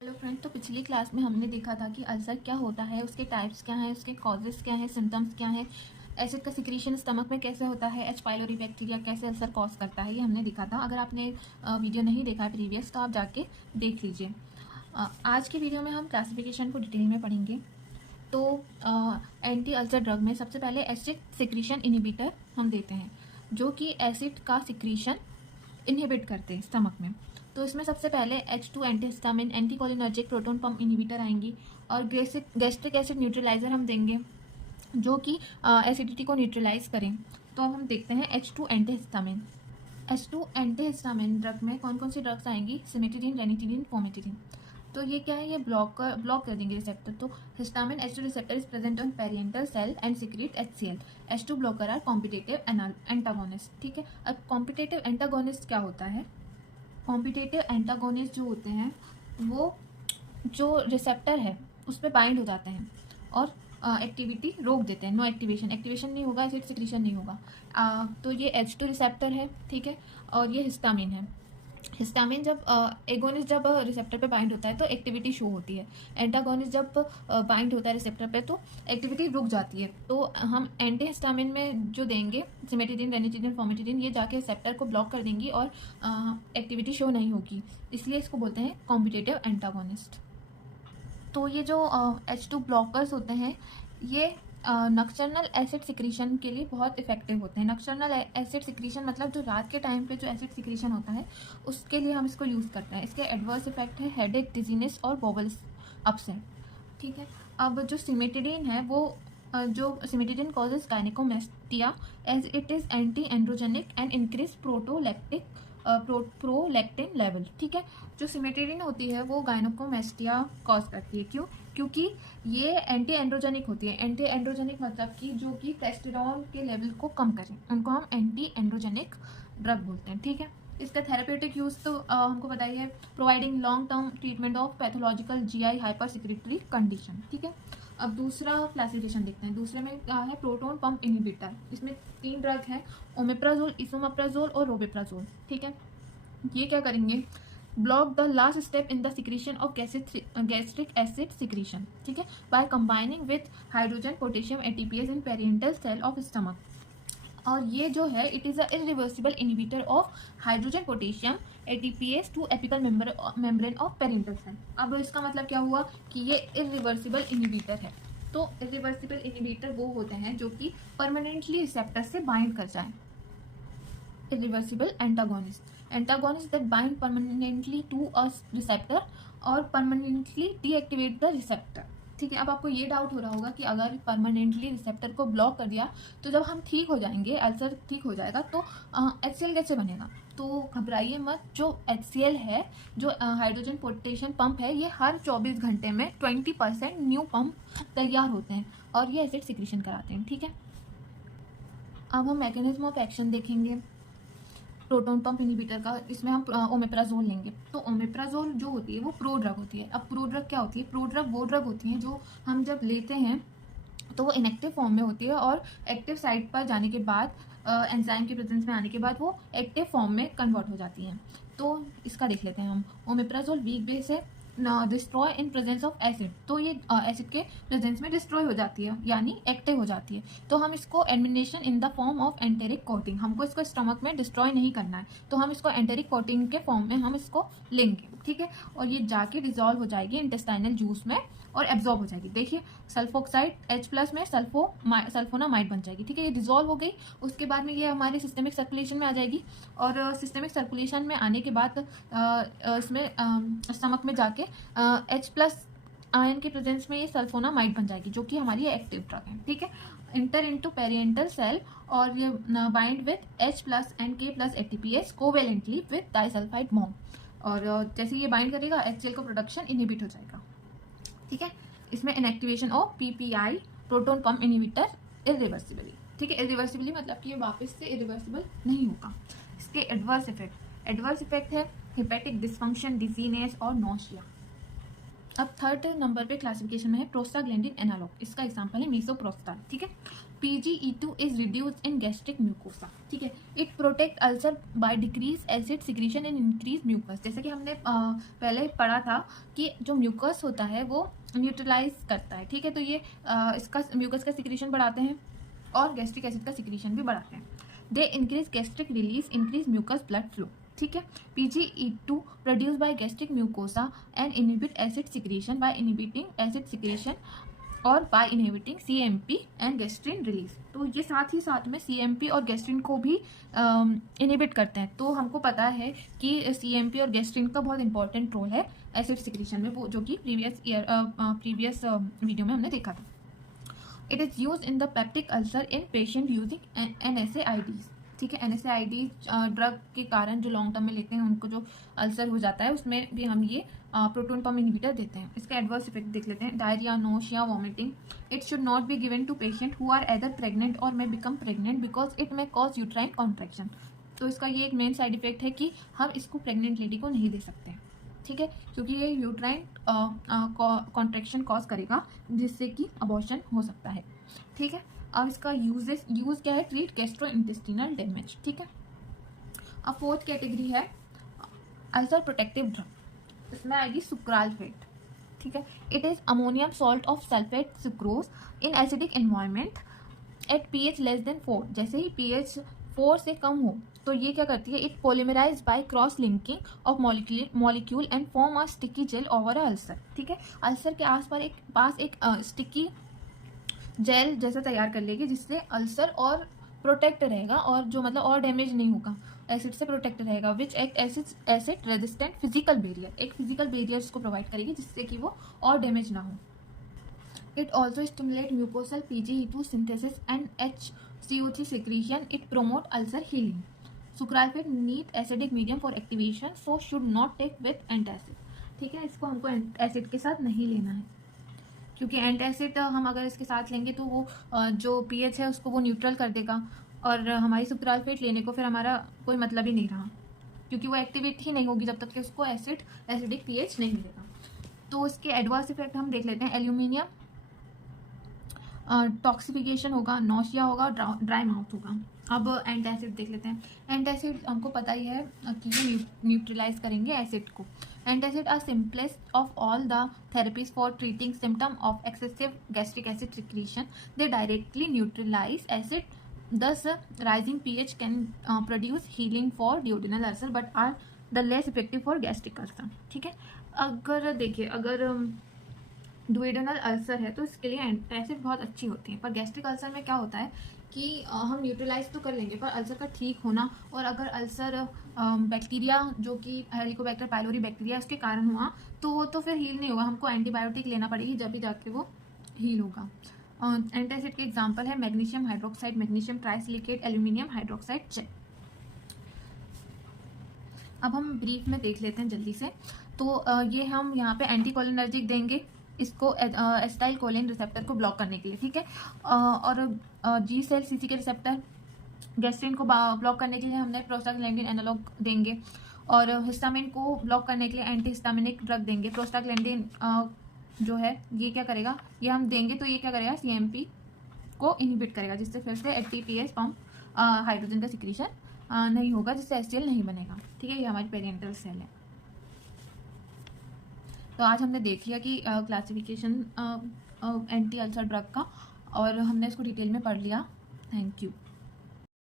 Hello friend, तो पिछली class में हमने देखा था कि अल्सर क्या होता है, उसके टाइप्स क्या हैं, उसके कॉजेस क्या हैं, सिम्टम्स क्या हैं, एसिड का सिक्रीशन स्टमक में कैसे होता है, एच पाइलोरी बैक्टीरिया कैसे अल्सर कॉज करता है, ये हमने देखा था। अगर आपने वीडियो नहीं देखा है प्रीवियस तो आप जाके देख लीजिए। आज की वीडियो में हम क्लासिफिकेशन को डिटेल में पढ़ेंगे। तो एंटी अल्सर ड्रग में सबसे पहले एसिड सिक्रीशन इनहिबिटर हम देते हैं, जो कि एसिड का सिक्रीशन इनहिबिट करते हैं स्टमक में। तो इसमें सबसे पहले H2 antihistamine, anticholinergic, proton pump inhibitor आएंगी, और गैस्ट्रिक एसिड न्यूट्रलाइजर हम देंगे जो कि एसिडिटी को न्यूट्रलाइज करें। तो अब हम देखते हैं H2 antihistamine. H2 antihistamine drug में कौन कौन सी ड्रग्स आएंगी? Cimetidine, ranitidine, famotidine. तो ये क्या है? ये ब्लॉक कर देंगे रिसेप्टर। तो histamine H2 receptor is present on parietal cell and secrete HCl। H2 blocker are competitive antagonist. ठीक है, अब कॉम्पिटेटिव एंटागोनिस्ट क्या होता है? कॉम्पिटेटिव एंटागोनिस्ट जो होते हैं वो जो रिसेप्टर है उस पर बाइंड हो जाते हैं और एक्टिविटी रोक देते हैं। नो एक्टिवेशन नहीं होगा, एसिड सिक्रीशन नहीं होगा। तो ये H2 रिसेप्टर है, ठीक है, और ये हिस्टामिन है। हिस्टामिन जब एगोनिस्ट जब रिसेप्टर पे बाइंड होता है तो एक्टिविटी शो होती है। एंटागोनिस्ट जब बाइंड होता है रिसेप्टर पे तो एक्टिविटी रुक जाती है। तो हम एंटी हिस्टामिन में जो देंगे सिमेटिडिन, रेनिटिडिन, फोमेटिडिन, ये जाके रिसेप्टर को ब्लॉक कर देंगी और एक्टिविटी शो नहीं होगी, इसलिए इसको बोलते हैं कॉम्पिटेटिव एंटागोनिस्ट। तो ये जो H2 ब्लॉकर्स होते हैं ये नक्सर्नल एसिड सिक्रीशन के लिए बहुत इफेक्टिव होते हैं। नक्सर्नल एसिड सिक्रीशन मतलब जो रात के टाइम पे जो एसिड सिक्रीशन होता है उसके लिए हम इसको यूज़ करते हैं। इसके एडवर्स इफेक्ट है हेडेक, डिजीनेस और बॉबल्स अपसेट। ठीक है, अब जो सिमेटिडिन है वो जो cimetidine causes gynaecomastia as it is anti androgenic and increase prolactin level. ठीक है, जो सिमेटिडिन होती है वो गायनेकोमेस्टिया कॉज करती है। क्यों? क्योंकि ये एंटी एंड्रोजेनिक होती है। एंटी एंड्रोजेनिक मतलब कि जो कि टेस्टोस्टेरोन के लेवल को कम करें, उनको हम एंटी एंड्रोजेनिक ड्रग बोलते हैं। ठीक है, इसका थेरेप्यूटिक यूज़ तो हमको बताइए है, providing long term treatment of pathological GI hyper secretory condition. ठीक है, अब दूसरा क्लासिफिकेशन देखते हैं। दूसरे में क्या है? Proton pump inhibitor. इसमें 3 ड्रग है, ओमेप्राजोल, इसोमेप्राजोल और रोबेप्राजोल। ठीक है, ये क्या करेंगे? Block the last step in the secretion of gastric acid secretion. ठीक है, by combining with hydrogen potassium ATPase in parietal cell of stomach. और ये जो है it is a irreversible inhibitor of hydrogen potassium ATPase to apical membrane of parietal cell. अब इसका मतलब क्या हुआ कि ये इरिवर्सिबल इनहिबिटर है। तो इरिवर्सिबल इनहिबिटर वो होते हैं जो कि परमानेंटली रिसेप्टर से बाइंड कर जाए। irreversible antagonist that bind permanently to a receptor और permanently deactivate the receptor। ठीक है, अब आपको ये डाउट हो रहा होगा कि अगर परमानेंटली रिसेप्टर को ब्लॉक कर दिया तो जब हम ठीक हो जाएंगे, अल्सर ठीक हो जाएगा, तो HCl कैसे बनेगा? तो घबराइए मत। जो HCl है, जो हाइड्रोजन पोटेशियम पंप है, ये हर 24 घंटे में 20% न्यू पंप तैयार होते हैं और ये एसिड सिक्रीशन कराते हैं। ठीक है, अब हम मैकेनिज्म ऑफ एक्शन देखेंगे प्रोटॉन पंप इनहिबिटर का। इसमें हम ओमेप्राजोल लेंगे। तो ओमेप्राजोल जो होती है वो प्रो ड्रग होती है। अब प्रो ड्रग क्या होती है? प्रो ड्रग वो ड्रग होती हैं जो हम जब लेते हैं तो वो इनएक्टिव फॉर्म में होती है और एक्टिव साइट पर जाने के बाद एंजाइम के प्रेजेंस में आने के बाद वो एक्टिव फॉर्म में कन्वर्ट हो जाती हैं। तो इसका देख लेते हैं हम। ओमेप्राजोल वीक बेस है, destroy in presence of acid. तो ये एसिड के प्रेजेंस में डिस्ट्रॉय हो जाती है, यानी एक्टिव हो जाती है। तो हम इसको admiration in the form of enteric coating, हमको इसको स्टमक में डिस्ट्रॉय नहीं करना है, तो हम इसको एंटेरिक कोटिंग के फॉर्म में हम इसको लेंगे। ठीक है, और ये जाके डिजॉल्व हो जाएगी इंटेस्टाइनल जूस में और एब्जॉर्ब हो जाएगी। देखिए सल्फोक्साइड H+ में सल्फोनामाइड बन जाएगी। ठीक है, ये डिजॉल्व हो गई, उसके बाद में ये हमारे सिस्टमिक सर्कुलेशन में आ जाएगी और सिस्टमिक सर्कुलेशन में आने के बाद इसमें स्टमक में जाके H+ आयन के प्रेजेंस में ये सल्फोनामाइड बन जाएगी, जो कि हमारी एक्टिव ड्रग है। ठीक है, इंटर इनटू पेरिएंटल सेल और ये bind with H+ and K+ ATPase covalently with disulphide bond, और जैसे ये बाइंड करेगा HCl का प्रोडक्शन इनहिबिट हो जाएगा। ठीक है, इसमें inactivation of PPI proton pump inhibitor irreversibly. ठीक है, इरिवर्सिबली मतलब कि ये वापस से इरिवर्सिबल नहीं होगा। इसके एडवर्स इफेक्ट है हेपेटिक डिसफंक्शन, डिजीनेस और नोशिया। अब थर्ड नंबर पे क्लासिफिकेशन में है प्रोस्टाग्लैंडिन एनालॉग, इसका एग्जांपल है मीसोप्रोस्टाल, ठीक है। PGE2 is reduced in gastric mucosa, ठीक है। It protect ulcer by decrease acid secretion and increase mucus. जैसे कि हमने पहले पढ़ा था कि जो म्यूकस होता है वो न्यूट्रलाइज करता है, ठीक है। तो ये इसका म्यूकस का सिक्रीशन बढ़ाते हैं और गैस्ट्रिक एसिड का सिक्रीशन भी बढ़ाते हैं। They increase gastric release, increase mucus blood flow, ठीक है। PGE2 produce by gastric mucosa and inhibit acid secretion by inhibiting acid secretion और by inhibiting CMP and gastrin release. तो ये साथ ही साथ में CMP और गैस्ट्रिन को भी इनहिबिट करते हैं। तो हमको पता है कि CMP और गैस्ट्रिन का बहुत इंपॉर्टेंट रोल है एसिड सिक्रीशन में, वो जो कि प्रीवियस वीडियो में हमने देखा था। It is use in the peptic ulcer in patient using NSAIDs, ठीक है। NSAIDs ड्रग के कारण जो लॉन्ग टर्म में लेते हैं उनको जो अल्सर हो जाता है उसमें भी हम ये प्रोटॉन पंप इनहिबिटर देते हैं। इसके एडवर्स इफेक्ट देख लेते हैं। Diarrhoea, nausea, vomiting. It should not be given to patient who are either pregnant और may become pregnant because it may cause uterine contraction. तो इसका ये एक मेन साइड इफेक्ट है कि हम इसको प्रेग्नेंट लेडी को नहीं दे सकते, ठीक है, क्योंकि ये यूट्राइन कॉन्ट्रैक्शन कॉज करेगा जिससे कि अबॉर्शन हो सकता है, ठीक है। अब इसका यूज क्या है? ट्रीट गैस्ट्रो इंटेस्टिनल डैमेज, ठीक है। अब फोर्थ कैटेगरी है अल्सर प्रोटेक्टिव ड्रग, इसमें आएगी सुक्रालफेट, ठीक है। It is ammonium salt of sulphate sucrose in acidic environment at pH less than 4। जैसे ही pH 4 से कम हो तो ये क्या करती है? It polymerize by cross linking of molecule and form a sticky gel over a ulcer, ठीक है। अल्सर के पास एक स्टिकी जेल जैसा तैयार कर लेगी जिससे अल्सर और प्रोटेक्ट रहेगा और जो मतलब और डैमेज नहीं होगा, एसिड से प्रोटेक्ट रहेगा। Which act acid resistant physical barrier, एक फिजिकल बैरियर इसको प्रोवाइड करेगी जिससे कि वो और डैमेज ना हो। It also stimulate mucosal PGE2 synthesis and HCO3 secretion. It promote ulcer healing. Sucralfate need acidic medium for activation so should not take with antacid, ठीक है। इसको हमको एसिड के साथ नहीं लेना है क्योंकि एंटासिड हम अगर इसके साथ लेंगे तो वो जो pH है उसको वो न्यूट्रल कर देगा और हमारी सुक्रालफेट लेने को फिर हमारा कोई मतलब ही नहीं रहा क्योंकि वो एक्टिवेट ही नहीं होगी जब तक कि उसको एसिडिक pH नहीं मिलेगा। तो इसके एडवर्स इफेक्ट हम देख लेते हैं। एल्यूमिनियम टॉक्सिफिकेशन होगा, नौशिया होगा, ड्राई माउथ होगा। अब एंटासिड देख लेते हैं। एंटासिड हमको पता ही है कि ये न्यूट्रलाइज करेंगे एसिड को। Antacid are simplest of all the therapies for treating symptom of excessive gastric acid secretion. They directly neutralise acid, thus rising pH can produce healing for duodenal ulcer but are the less effective for gastric ulcer, ठीक है। अगर देखिए अगर duodenal ulcer है तो इसके लिए antacid बहुत अच्छी होती है, पर गैस्ट्रिक अल्सर में क्या होता है कि हम न्यूट्रलाइज तो कर लेंगे पर अल्सर का ठीक होना, और अगर अल्सर बैक्टीरिया जो कि हेलिकोबैक्टर पाइलोरी बैक्टीरिया उसके कारण हुआ तो वो तो फिर हील नहीं होगा, हमको एंटीबायोटिक लेना पड़ेगी जब भी जाके वो हील होगा। एंटासिड के एग्जांपल है magnesium hydroxide, magnesium trisilicate, aluminium hydroxide gel. अब हम ब्रीफ में देख लेते हैं जल्दी से। तो ये हम यहाँ पे एंटीकोलिनर्जिक देंगे इसको एसिटाइल कोलिन रिसेप्टर को ब्लॉक करने के लिए, ठीक है। और G सेल CC के रिसेप्टर गैस्ट्रिन को ब्लॉक करने के लिए हमने प्रोस्टाग्लैंडिन एनालॉग देंगे, और हिस्टामिन को ब्लॉक करने के लिए एंटीहिस्टामिनिक ड्रग देंगे। प्रोस्टाग्लैंडिन जो है ये क्या करेगा, ये हम देंगे तो ये क्या करेगा, CMP को इनहिबिट करेगा जिससे फिर से ATPase पंप हाइड्रोजन का सिक्रीशन नहीं होगा, जिससे HCl नहीं बनेगा, ठीक है। ये हमारी पेरेंटल सेल है। तो आज हमने देख लिया कि क्लासिफिकेशन एंटी अल्सर ड्रग का, और हमने इसको डिटेल में पढ़ लिया। Thank you.